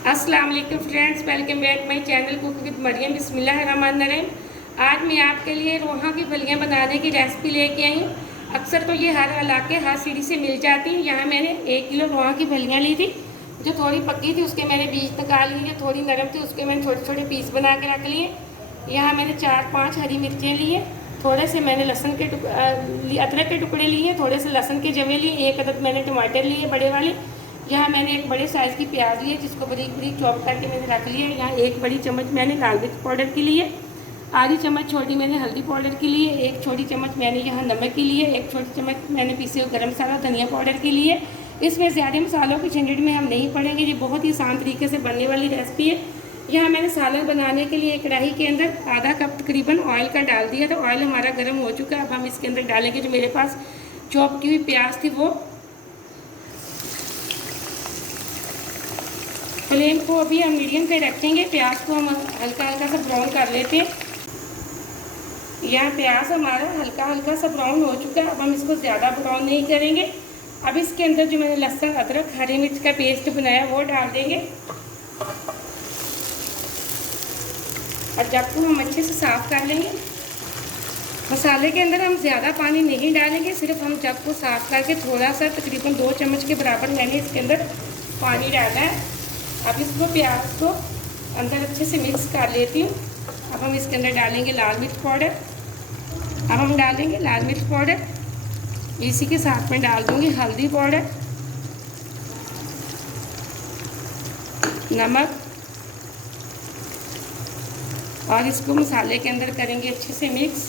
अस्सलाम वालेकुम friends, welcome back my channel cook with Mariyam. बिस्मिल्लाहिर्रहमानिर्रहीम। आज मैं आपके लिए रोहा की फलियाँ बनाने की रेसिपी लेके आई हूँ। अक्सर तो ये हर इलाके हर सीढ़ी से मिल जाती हैं। यहाँ मैंने 1 किलो रोहा की फलियाँ ली थी। जो थोड़ी पकी थी उसके मैंने बीज निकाल लिए, थोड़ी नरम थी उसके मैंने छोटे छोटे पीस बना के रख लिए। यहाँ मैंने 4-5 हरी मिर्चें ली हैं, थोड़े से मैंने लहसुन के अदरक के टुकड़े लिए, थोड़े से लहसुन के जवे लिए, 1 अदद मैंने टमाटर लिए बड़े वाले। यहाँ मैंने एक बड़े साइज़ की प्याज ली है जिसको बारीक बारीक चॉप करके मैंने रख लिया है। यहाँ 1 बड़ी चम्मच मैंने लाल मिर्च पाउडर की ली है, आधी चम्मच छोटी मैंने हल्दी पाउडर की ली है, 1 छोटी चम्मच मैंने यहाँ नमक की ली है, 1 छोटी चम्मच मैंने पीसे हुए गरम मसाला धनिया पाउडर की ली है। इसमें ज़्यादा मसालों की झंझट में हम नहीं पड़ेंगे, ये बहुत ही आसान तरीके से बनने वाली रेसिपी है। यहाँ मैंने सालन बनाने के लिए एक कढ़ाई के अंदर आधा कप तकरीबन ऑयल का डाल दिया। तो ऑयल हमारा गर्म हो चुका है। अब हम इसके अंदर डालेंगे जो मेरे पास चॉप की हुई प्याज थी वो। फ्लेम को अभी हम मीडियम पे रखेंगे। प्याज को हम हल्का हल्का सा ब्राउन कर लेते हैं। यहाँ प्याज हमारा हल्का हल्का सा ब्राउन हो चुका है। अब हम इसको ज़्यादा ब्राउन नहीं करेंगे। अब इसके अंदर जो मैंने लहसुन अदरक हरी मिर्च का पेस्ट बनाया वो डाल देंगे और जब को हम अच्छे से साफ़ कर लेंगे। मसाले के अंदर हम ज़्यादा पानी नहीं डालेंगे, सिर्फ हम जब को साफ़ करके थोड़ा सा तकरीबन 2 चम्मच के बराबर मैंने इसके अंदर पानी डाला है। अब इसको प्याज को अंदर अच्छे से मिक्स कर लेती हूँ। अब हम इसके अंदर डालेंगे लाल मिर्च पाउडर। अब हम डालेंगे लाल मिर्च पाउडर, इसी के साथ में डाल दूँगी हल्दी पाउडर, नमक, और इसको मसाले के अंदर करेंगे अच्छे से मिक्स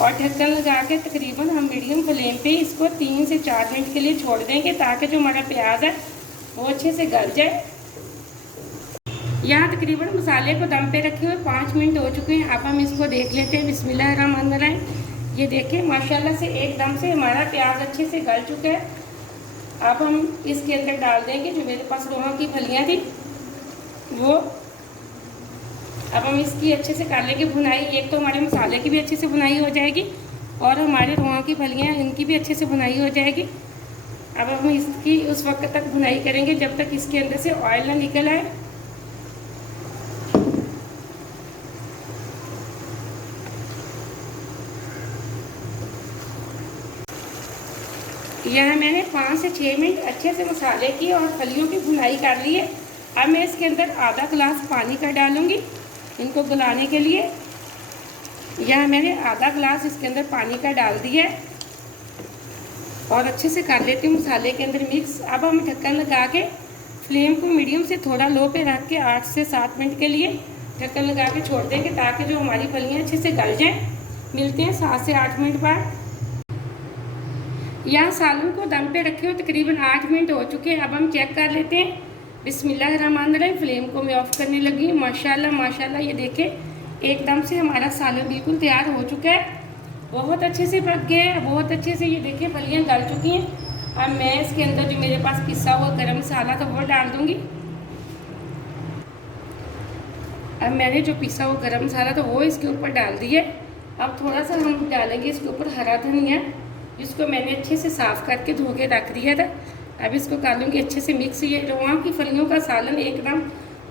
और ढक्कन लगा के तकरीबन हम मीडियम फ्लेम पे इसको 3 से 4 मिनट के लिए छोड़ देंगे ताकि जो हमारा प्याज है वो अच्छे से गल जाए। यहाँ तकरीबन मसाले को दम पे रखे हुए 5 मिनट हो चुके हैं। अब हम इसको देख लेते हैं। बिस्मिल्लाहिर्रहमानिर्रहीम। ये देखिए माशाल्लाह से एकदम से हमारा प्याज अच्छे से गल चुका है। अब हम इसके अंदर डाल देंगे जो मेरे पास रोहा की फलियाँ थी वो। अब हम इसकी अच्छे से कर लेंगे भुनाई। एक तो हमारे मसाले की भी अच्छे से भुनाई हो जाएगी और हमारे रोहा की फलियाँ इनकी भी अच्छे से भुनाई हो जाएगी। अब हम इसकी उस वक्त तक भुनाई करेंगे जब तक इसके अंदर से ऑयल ना निकल आए। यह मैंने 5 से 6 मिनट अच्छे से मसाले की और फलियों की भुनाई कर ली है। अब मैं इसके अंदर आधा गिलास पानी का डालूंगी इनको गलाने के लिए। यह मैंने आधा गिलास इसके अंदर पानी का डाल दिया है और अच्छे से कर लेती हूँ मसाले के अंदर मिक्स। अब हम ढक्कन लगा के फ्लेम को मीडियम से थोड़ा लो पे रख के 8 से 7 मिनट के लिए ढक्कन लगा के छोड़ देंगे ताकि जो हमारी फलियाँ अच्छे से गल जाएं। मिलते हैं 7 से 8 मिनट बाद। यहाँ सालन को दम पे रखे हुए तकरीबन 8 मिनट हो चुके हैं। अब हम चेक कर लेते हैं। बिस्मिल्लाहिर्रहमानिर्रहीम। फ्लेम को मैं ऑफ़ करने लगी हूँ। माशाल्लाह माशाल्लाह ये देखें एकदम से हमारा सालन बिल्कुल तैयार हो चुका है। बहुत अच्छे से पक गया है, बहुत अच्छे से ये देखिए फलियाँ गल चुकी हैं। अब मैं इसके अंदर जो मेरे पास पिसा हुआ गरम मसाला था वो डाल दूँगी। अब मैंने जो पिसा हुआ गरम मसाला था वो इसके ऊपर डाल दिया। अब थोड़ा सा हम डालेंगे इसके ऊपर हरा धनिया जिसको मैंने अच्छे से साफ़ करके धो के रख दिया था। अब इसको कर लूँगी अच्छे से मिक्स। ये रोहा की फलियों का सालन एकदम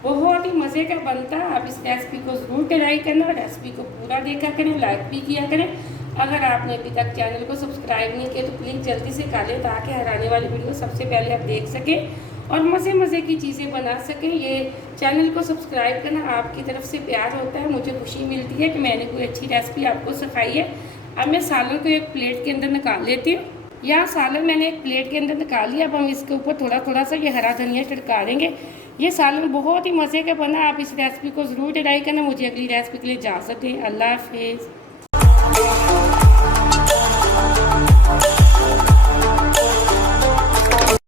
बहुत ही मज़े का बनता है। आप इस रेसिपी को ज़रूर ट्राई करना और रेसिपी को पूरा देखा करें, लाइक भी किया करें। अगर आपने अभी तक चैनल को सब्सक्राइब नहीं किया तो प्लीज़ जल्दी से कर लें ताकि हर आने वाली वीडियो सबसे पहले आप देख सकें और मज़े मज़े की चीज़ें बना सकें। ये चैनल को सब्सक्राइब करना आपकी तरफ से प्यार होता है, मुझे खुशी मिलती है कि मैंने कोई अच्छी रेसिपी आपको सिखाई है। अब मैं सालन को एक प्लेट के अंदर निकाल लेती हूँ। यहाँ सालन मैंने एक प्लेट के अंदर निकाल लिया। अब हम इसके ऊपर थोड़ा थोड़ा सा ये हरा धनिया छिड़का देंगे। ये सालन बहुत ही मज़े का बना। आप इस रेसिपी को ज़रूर ट्राई करना। मुझे अगली रेसिपी के लिए इजाज़त दें। अल्लाह हाफिज़।